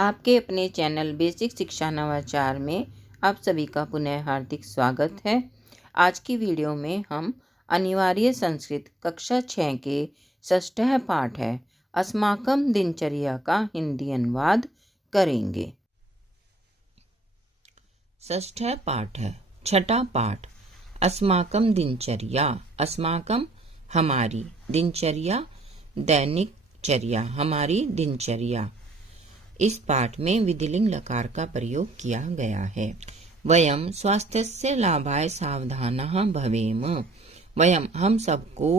आपके अपने channel basic शिक्षा नवाचार में आप सभी का पुनः हार्दिक स्वागत है। आज की वीडियो में हम अनिवार्य संस्कृत कक्षा 6 के 6ठ पाठ है अस्माकम दिनचर्या का हिंदी अनुवाद करेंगे। 6ठ पाठ है 6ठा पाठ अस्माकम दिनचर्या। अस्माकम हमारी, दिनचर्या दैनिक चर्या, हमारी दिनचर्या। इस पाठ में विधिलिंग लकार का प्रयोग किया गया है। वयम स्वास्थ्यस्य लाभाय सावधानः भवेम। वयम हम सबको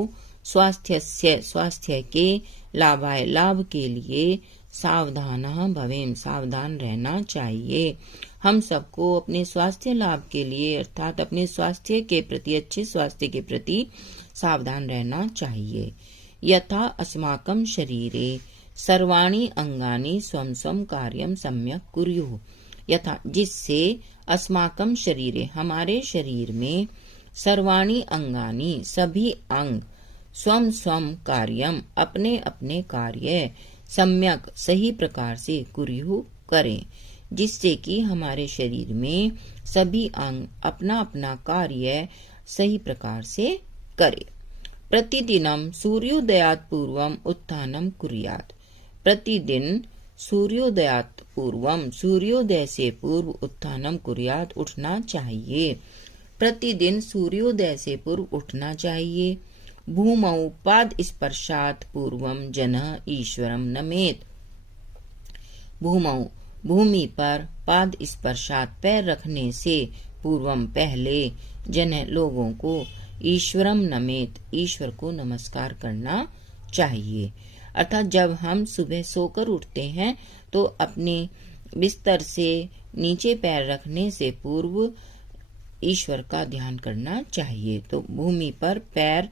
स्वास्थ्यस्य स्वास्थ्य के लाभाय लाभ के लिए सावधानः भवेम सावधान रहना चाहिए। हम सबको अपने स्वास्थ्य लाभ के लिए अर्थात अपने स्वास्थ्य के प्रति, अच्छे स्वास्थ्य के प्रति सावधान रहना चाहिए। यथा अस्माकं शरीरे सर्वाणि अंगानि स्वं स्वं कार्यं सम्यक कुर्युः। यथा जिससे अस्माकं शरीरे हमारे शरीर में सर्वाणि अंगानि सभी अंग स्वं स्वं कार्यम अपने अपने कार्य सम्यक सही प्रकार से कुर्युः करें, जिससे कि हमारे शरीर में सभी अंग अपना अपना कार्य सही प्रकार से करें। प्रतिदिनं सूर्योदयात् पूर्वम् उत्थानं कुर्यात्। प्रतिदिन सूर्योदयात् पूर्वम सूर्योदय से पूर्व उत्थानम कुर्यात् उठना चाहिए। प्रतिदिन सूर्योदय से पूर्व उठना चाहिए। भूमौ पाद स्पर्शात् पूर्वम जनः ईश्वरम नमेत्। भूमौ भूमि पर पाद स्पर्शात् पैर रखने से पूर्वम पहले जन लोगों को ईश्वरम नमेत ईश्वर को नमस्कार करना चाहिए। अर्थात जब हम सुबह सोकर उठते हैं तो अपने बिस्तर से नीचे पैर रखने से पूर्व ईश्वर का ध्यान करना चाहिए। तो भूमि पर पैर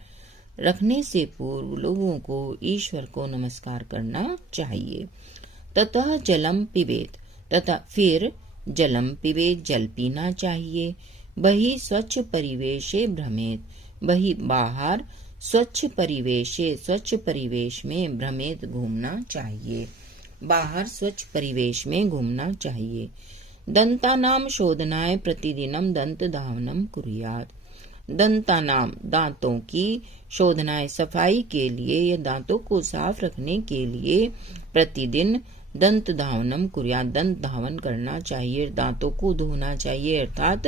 रखने से पूर्व लोगों को ईश्वर को नमस्कार करना चाहिए। ततः जलम पिबेत, तथा फिर जलम पिबेत जल पीना चाहिए। बहि स्वच्छ परिवेशे भ्रमेत, बहि बाहर स्वच्छ परिवेश में भ्रमेत घूमना चाहिए। बाहर स्वच्छ परिवेश में घूमना चाहिए। दंतानाम शोधनाय प्रतिदिनम दंत धावनम कुर्यात्। दंतानाम दांतों की शोधनाय सफाई के लिए या दांतों को साफ रखने के लिए प्रतिदिन दंत धावनम कुर्यात् दंत धावन करना चाहिए, दांतों को धोना चाहिए। अर्थात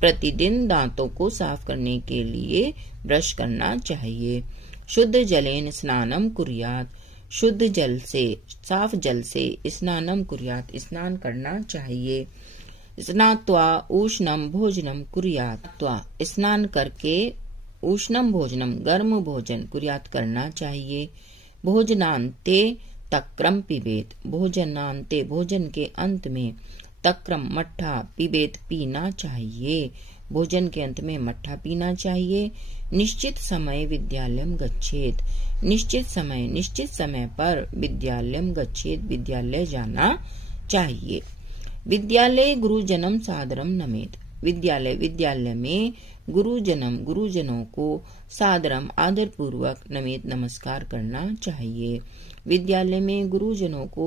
प्रतिदिन दांतों को साफ करने के लिए ब्रश करना चाहिए। शुद्ध जलेन स्नानम कुर्यात्, शुद्ध जल से साफ जल से स्नानम कुर्यात् स्नान करना चाहिए। स्नात्वा उष्णम भोजनम कुर्यात्, स्नान करके उष्णम भोजनम गर्म भोजन कुर्यात् करना चाहिए। भोजनांते तक्रम पिबेत, भोजनांते भोजन के अंत में तक्रम मट्ठा पिबेत पीना चाहिए। भोजन के अंत में मट्ठा पीना चाहिए। निश्चित समय विद्यालयम गच्छेत, निश्चित समय पर विद्यालयम गच्छेत विद्यालय जाना चाहिए। विद्यालय गुरुजनम सादरम नमेत, विद्यालय में गुरुजनों को सादरम आदर पूर्वक नमेत नमस्कार करना चाहिए। विद्यालय में गुरुजनों को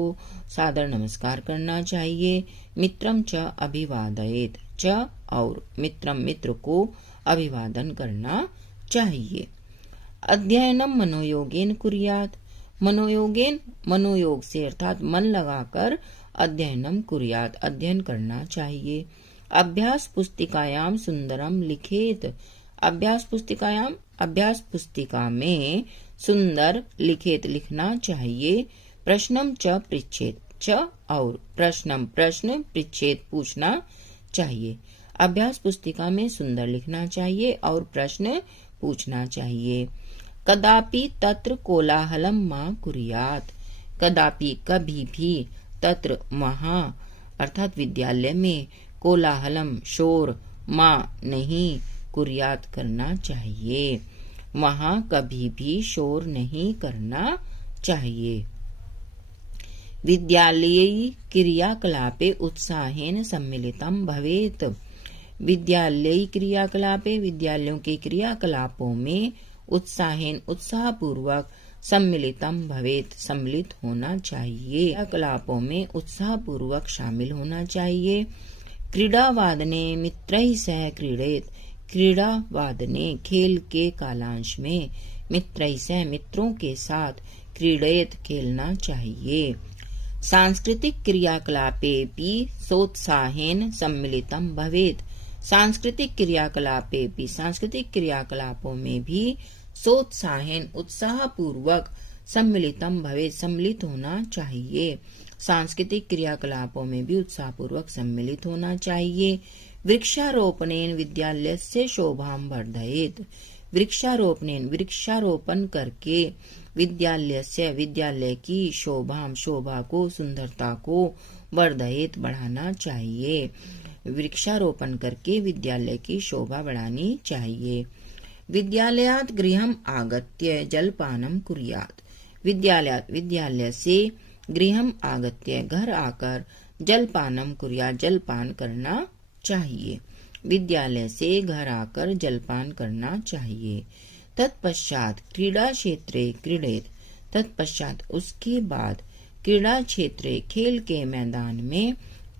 सादर नमस्कार करना चाहिए। मित्रम च अभिवादयेत, च और मित्रम मित्र को अभिवादन करना चाहिए। अध्ययनम मनोयोगेन कुर्यात्, मनोयोग से अर्थात मन लगाकर अध्ययनम कुर्यात् अध्ययन करना चाहिए। अभ्यास पुस्तिकायाम सुंदरम लिखेत, अभ्यास पुस्तिका में सुंदर लिखेत लिखना चाहिए। प्रश्नम च पृच्छेत, च और प्रश्न पृच्छेत पूछना चाहिए। अभ्यास पुस्तिका में सुंदर लिखना चाहिए और प्रश्न पूछना चाहिए। कदापि तत्र कोलाहलम मा कुर्यात्, कदापि कभी भी तत्र वहाँ अर्थात विद्यालय में कोलाहलम शोर मा नहीं कुर्यात् करना चाहिए, वहाँ कभी भी शोर नहीं करना चाहिए। विद्यालयी क्रियाकलापे उत्साहेन सम्मिलितम भवेत, विद्यालयी क्रियाकलापे विद्यालयों के क्रियाकलापों में उत्साहपूर्वक सम्मिलितम भवेत, सम्मिलित होना चाहिए। क्रियाकलापों में उत्साहपूर्वक शामिल होना चाहिए। क्रीडावादने मित्रैः सह क्रीडेत, क्रीडावादने खेल के कालांश में, मित्रैः सह मित्रों के साथ, क्रीडेत खेलना चाहिए। सांस्कृतिक क्रियाकलापेपि सोत्साहेन सम्मिलितम भवेत, सांस्कृतिक क्रियाकलापेपि सांस्कृतिक क्रियाकलापों में भी सोत्साहेन उत्साहपूर्वक सम्मिलितम भवेत, सम्मिलित होना चाहिए। सांस्कृतिक क्रियाकलापों में भी उत्साहपूर्वक सम्मिलित होना चाहिए। वृक्षारोपणेन विद्यालयस्य शोभां वर्धयेत, वृक्षारोपणेन वृक्षारोपण करके विद्यालयस्य विद्यालय की शोभा को, सुंदरता को, वर्धयेत बढ़ाना चाहिए। वृक्षारोपण करके विद्यालय की शोभा बढ़ानी चाहिए। विद्यालयात् गृहम् आगत्य जलपानम कुर्यात्, विद्यालयात् विद्यालय से गृहम् आगत्य घर आकर जलपानम कुर्यात् जलपान करना चाहिए। विद्यालय से घर आकर जलपान करना चाहिए। तत्पश्चात क्रीडा क्षेत्रे क्रीडेत, तत्पश्चात उसके बाद क्रीडा क्षेत्रे खेल के मैदान में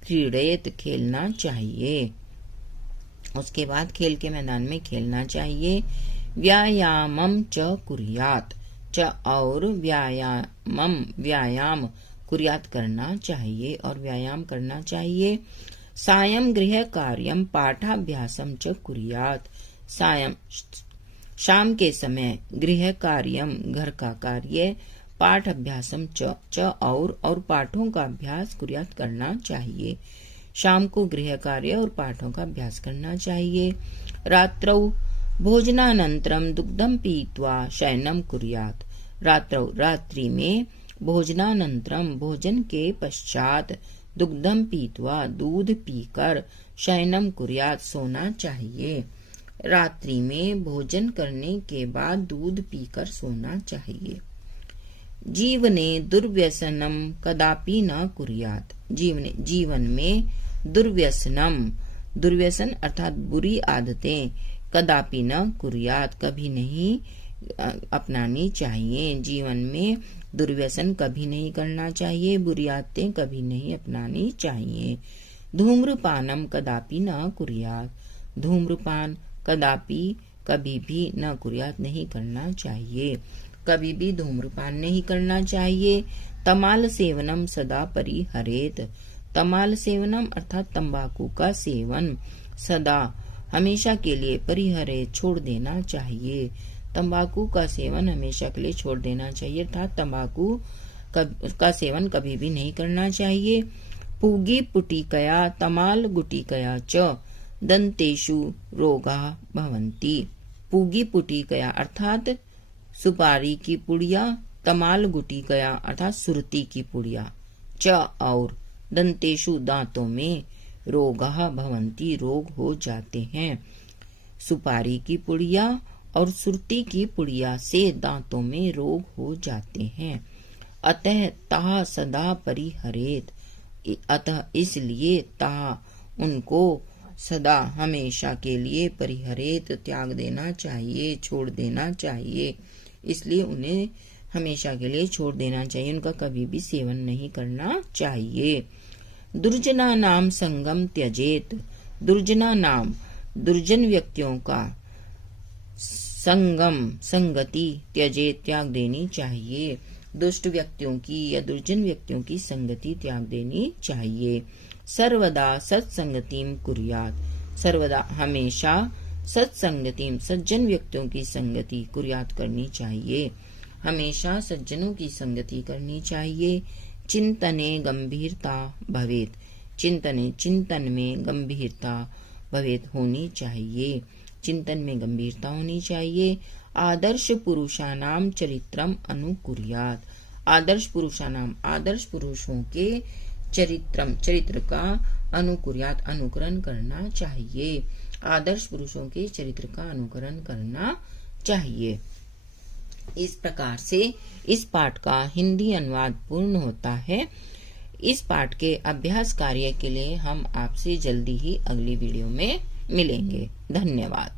क्रीडेत खेलना चाहिए। उसके बाद खेल के मैदान में खेलना चाहिए। व्यायामम च कुर्यात, च और व्यायाम कुर्यात करना चाहिए और व्यायाम करना चाहिए। सायं गृह कार्यम पाठाभ्यासम च कुर्यात, सायं शाम के समय गृह कार्यम घर का कार्य, पाठ अभ्यासम च और पाठों का अभ्यास कुर्यात करना चाहिए। शाम को गृह कार्य और पाठों का अभ्यास करना चाहिए। रात्रौ भोजनानंतरम दुग्धम पीत्वा शयनम कुर्यात, रात्रौ रात्रि में भोजनानंतरम भोजन के पश्चात दुग्धम पीत्वा दूध पीकर शयनम कुर्यात सोना चाहिए। रात्रि में भोजन करने के बाद दूध पीकर सोना चाहिए। जीवने दुर्व्यसनम कदापि न कुर्यात, जीवन में दुर्व्यसनम, दुर्व्यसन अर्थात बुरी आदतें, कदापि न कुर्यात कभी नहीं अपनानी चाहिए। जीवन में दुर्व्यसन कभी नहीं करना चाहिए, बुरी आदतें कभी नहीं अपनानी चाहिए। धूम्रपानम कदापि न कुर्यात, धूम्रपान कदापि कभी भी न कुर्यात नहीं करना चाहिए, कभी भी धूम्रपान नहीं करना चाहिए। तमाल सेवनम सदा परिहरेत, तमाल सेवनम अर्थात तंबाकू का सेवन सदा हमेशा के लिए परिहरेत छोड़ देना चाहिए। तंबाकू का सेवन हमेशा के लिए छोड़ देना चाहिए अर्थात तंबाकू का सेवन कभी भी नहीं करना चाहिए। पूगी पुटिकया तमाल गुटिकया च दंतेषु रोगा भवन्ति, पूगी पुटिकया अर्थात सुपारी की पुड़िया, तमाल गुटिकया अर्थात सुरती की पुड़िया, च और दंतेषु दांतों में, रोगा भवन्ति रोग हो जाते हैं। सुपारी की पुड़िया और सुरती की पुड़िया से दांतों में रोग हो जाते हैं। अतः ता सदा परिहरेत, अतः इसलिए ता उनको सदा हमेशा के लिए परिहरेत त्याग देना चाहिए, छोड़ देना चाहिए। इसलिए उन्हें हमेशा के लिए छोड़ देना चाहिए, उनका कभी भी सेवन नहीं करना चाहिए। दुर्जना नाम संगम त्यजेत, दुर्जना नाम दुर्जन व्यक्तियों का संगम संगति त्यजेत त्याग देनी चाहिए। दुष्ट व्यक्तियों की या दुर्जन व्यक्तियों की संगति त्याग देनी चाहिए। सर्वदा सत्संगतिम कुर्यात, सर्वदा हमेशा सत्संगतिम सज्जन व्यक्तियों की संगति कुर्यात करनी चाहिए, हमेशा सज्जनों की संगति करनी चाहिए। चिंतने गंभीरता भवेत, चिंतने चिंतन में गंभीरता भवेत होनी चाहिए, चिंतन में गंभीरता होनी चाहिए। आदर्श पुरुषानाम चरित्रम अनुकुर्यात, आदर्श पुरुषानाम आदर्श पुरुषों के चरित्र का अनुकुर्यात अनुकरण करना चाहिए, आदर्श पुरुषों के चरित्र का अनुकरण करना चाहिए। इस प्रकार से इस पाठ का हिंदी अनुवाद पूर्ण होता है। इस पाठ के अभ्यास कार्य के लिए हम आपसे जल्दी ही अगली वीडियो में मिलेंगे। धन्यवाद।